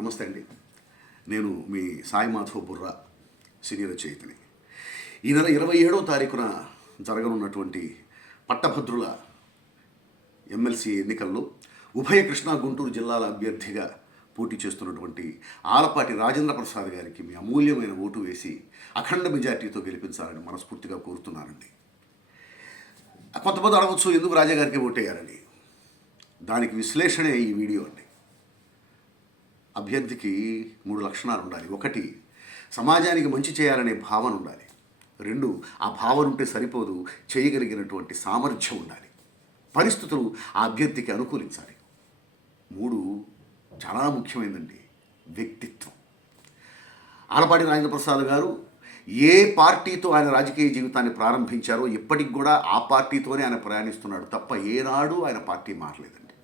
నమస్తే అండి. నేను మీ సాయి మాధవ్ బుర్రా సీనియర్ రచయితని. ఈ నెల 27వ తారీఖున జరగనున్నటువంటి పట్టభద్రుల ఎమ్మెల్సీ ఎన్నికల్లో ఉభయ కృష్ణా గుంటూరు జిల్లాల అభ్యర్థిగా పోటీ చేస్తున్నటువంటి ఆలపాటి రాజేంద్ర ప్రసాద్ గారికి మీ అమూల్యమైన ఓటు వేసి అఖండ మెజార్టీతో గెలిపించాలని మనస్ఫూర్తిగా కోరుతున్నానండి. కొంతమంది అడగవచ్చు, ఎందుకు రాజా గారికి ఓటేయాలని? దానికి విశ్లేషణే ఈ వీడియో అండి. అభ్యర్థికి 3 లక్షణాలు ఉండాలి. 1, సమాజానికి మంచి చేయాలనే భావన ఉండాలి. 2, ఆ భావన ఉంటే సరిపోదు, చేయగలిగినటువంటి సామర్థ్యం ఉండాలి. పరిస్థితులు ఆ అభ్యర్థికి అనుకూలించాలి. 3, చాలా ముఖ్యమైనదండి, వ్యక్తిత్వం. ఆలపాటి రాజేంద్ర ప్రసాద్ గారు ఏ పార్టీతో ఆయన రాజకీయ జీవితాన్ని ప్రారంభించారో ఇప్పటికి కూడా ఆ పార్టీతోనే ఆయన ప్రయాణిస్తున్నాడు తప్ప ఏనాడు ఆయన పార్టీ మారలేదండి.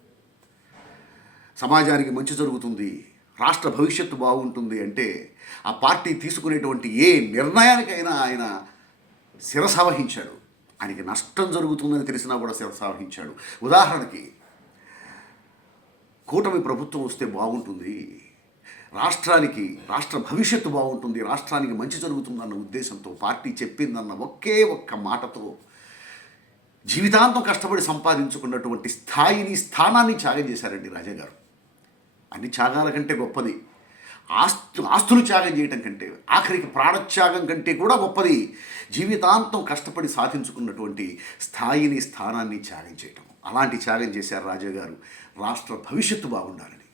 సమాజానికి మంచి జరుగుతుంది, రాష్ట్ర భవిష్యత్తు బాగుంటుంది అంటే ఆ పార్టీ తీసుకునేటువంటి ఏ నిర్ణయానికైనా ఆయన శిరసావహించాడు. ఆయనకి నష్టం జరుగుతుందని తెలిసినా కూడా శిరసావహించాడు. ఉదాహరణకి, కూటమి ప్రభుత్వం వస్తే బాగుంటుంది, రాష్ట్ర భవిష్యత్తు బాగుంటుంది, రాష్ట్రానికి మంచి జరుగుతుందన్న ఉద్దేశంతో పార్టీ చెప్పిందన్న ఒకే ఒక్క మాటతో జీవితాంతం కష్టపడి సంపాదించుకున్నటువంటి స్థానాన్ని త్యాగం చేశారండి రాజా గారు. అన్ని త్యాగాల కంటే గొప్పది ఆస్తులు త్యాగం చేయటం కంటే, ఆఖరికి ప్రాణత్యాగం కంటే కూడా గొప్పది జీవితాంతం కష్టపడి సాధించుకున్నటువంటి స్థానాన్ని త్యాగం చేయటం. అలాంటి త్యాగం చేశారు రాజా గారు, రాష్ట్ర భవిష్యత్తు బాగుండాలని.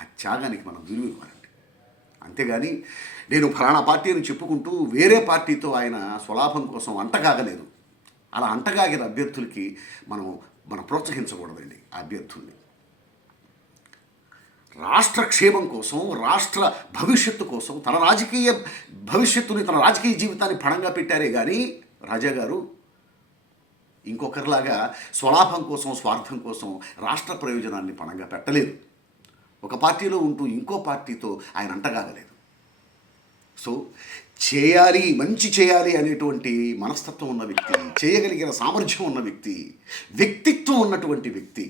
ఆ త్యాగానికి మనం విలువ ఇవ్వాలండి. అంతేగాని నేను ఫలానా పార్టీ అని చెప్పుకుంటూ వేరే పార్టీతో ఆయన స్వలాభం కోసం అంటగాగలేదు. అలా అంటగాగిన అభ్యర్థులకి మనం ప్రోత్సహించకూడదండి. ఆ అభ్యర్థుల్ని రాష్ట్ర క్షేమం కోసం, రాష్ట్ర భవిష్యత్తు కోసం తన రాజకీయ భవిష్యత్తుని, తన రాజకీయ జీవితాన్ని పణంగా పెట్టారే కానీ రాజా గారు ఇంకొకరిలాగా స్వలాభం కోసం, స్వార్థం కోసం రాష్ట్ర ప్రయోజనాన్ని పణంగా పెట్టలేదు. ఒక పార్టీలో ఉంటూ ఇంకో పార్టీతో ఆయన అంటగాగలేదు. సో మంచి చేయాలి అనేటువంటి మనస్తత్వం ఉన్న వ్యక్తి, చేయగలిగిన సామర్థ్యం ఉన్న వ్యక్తి, వ్యక్తిత్వం ఉన్నటువంటి వ్యక్తి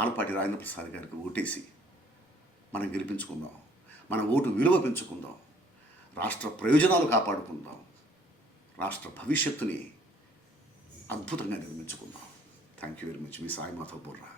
ఆలపాటి రాజేంద్ర ప్రసాద్ గారికి ఓటేసి మనం గెలిపించుకుందాం. మన ఓటు విలువ పెంచుకుందాం, రాష్ట్ర ప్రయోజనాలు కాపాడుకుందాం, రాష్ట్ర భవిష్యత్తుని అద్భుతంగా నిర్మించుకుందాం. Thank you very much. మీ సాయి మాధవ్ బుర్రా.